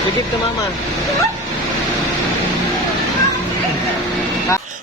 Sige to mama.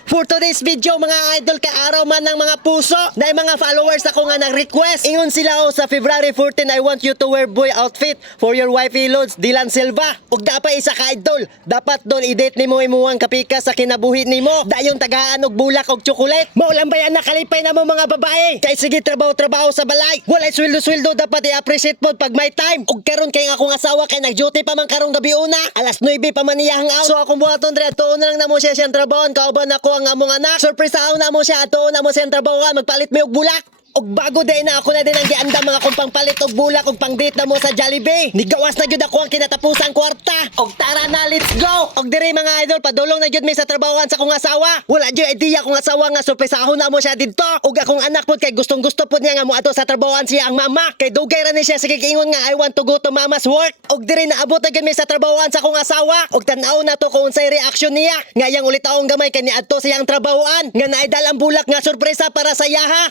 For today's video mga idol, kaaraw man ng mga puso na mga followers ako nga nag-request. Ingon sila sa February 14, I want you to wear boy outfit for your wifey Lods Dylan Silva. Ug dapat isa ka idol, dapat doon i-date nimo imuang kapika sa kinabuhi nimo. Dayon tagaan og bulak og chocolate. Mao lang ba yan nakalipay na mo mga babae? Kay sige trabaho sa balay. Walay sweldo dapat i-appreciate mo pag may time. Ug karon kay nga akong asawa kay nag-duty pa man karong gabi una. Alas 9 pa man niya hangout. So akong buhaton dre tuon na lang namo siya siyang trabaho kauban ako ang among anak. Surprisaon na mo siya ato na mo siyang trabaho magpalit mi og bulak. Og bago day na ako na din ang gianda mga kung pangpalit og bulak og pang-date na mo sa Jollibee. Nigawas na gyud ako ang kinatapusang kwarta. Og tara na, let's go. Og diri mga idol, padulong na gyud mi sa trabahoan sa akong asawa. Wala gyud idea kung asawa nga surpresahon na mo siya didto. Og akong anak pod kay gustong-gusto pod niya nga mo ato sa trabahoan siya ang mama. Kay dugay ra ni siya sige ingon nga I want to go to mama's work. Og diri na abot na gyud mi sa trabahoan sa akong asawa. Og tan-aw na to kung unsay reaksyon niya. Nga yang ulit taong gamay kay niadto siyang trabahoan. Nga naidal ang bulak nga sorpresa para sa yaha.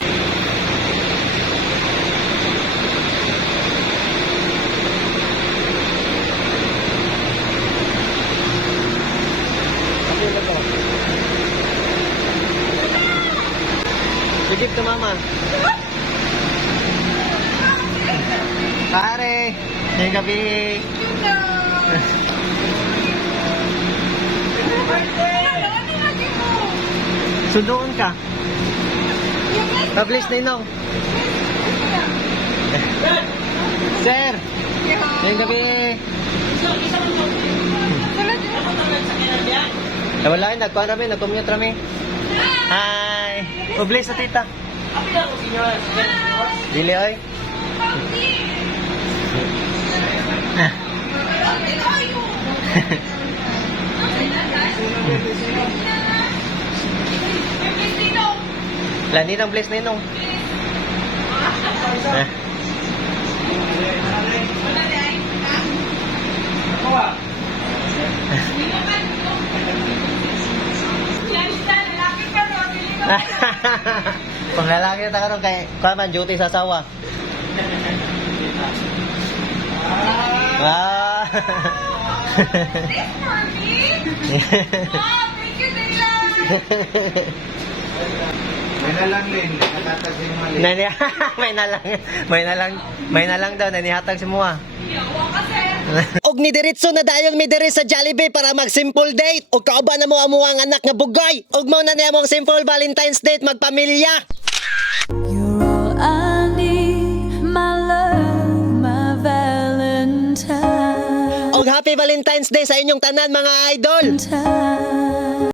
Sige to mama. Pare, ngayong gabi. Sundoon ka. Tablis na inong. Sir, ngayong gabi. Wala yun, nagkuhan rami, nag-commute rami. Hi! Oblis sa tita. Dili oy. Lani ng bless na inong. Pang lalaki na karon kay kaman duty sa asawa. Ah. May nalang din, natatag si mali. May na lang daw nanihatag si Mua. Og ni diretso na dayon mi diri sa Jollibee para mag simple date. Og kauban na mo amo ang anak nga bugay. Og mao na niya mong simple Valentine's date magpamilya. You're all I need, my love, my Valentine. Og happy Valentine's Day sa inyong tanan mga idol.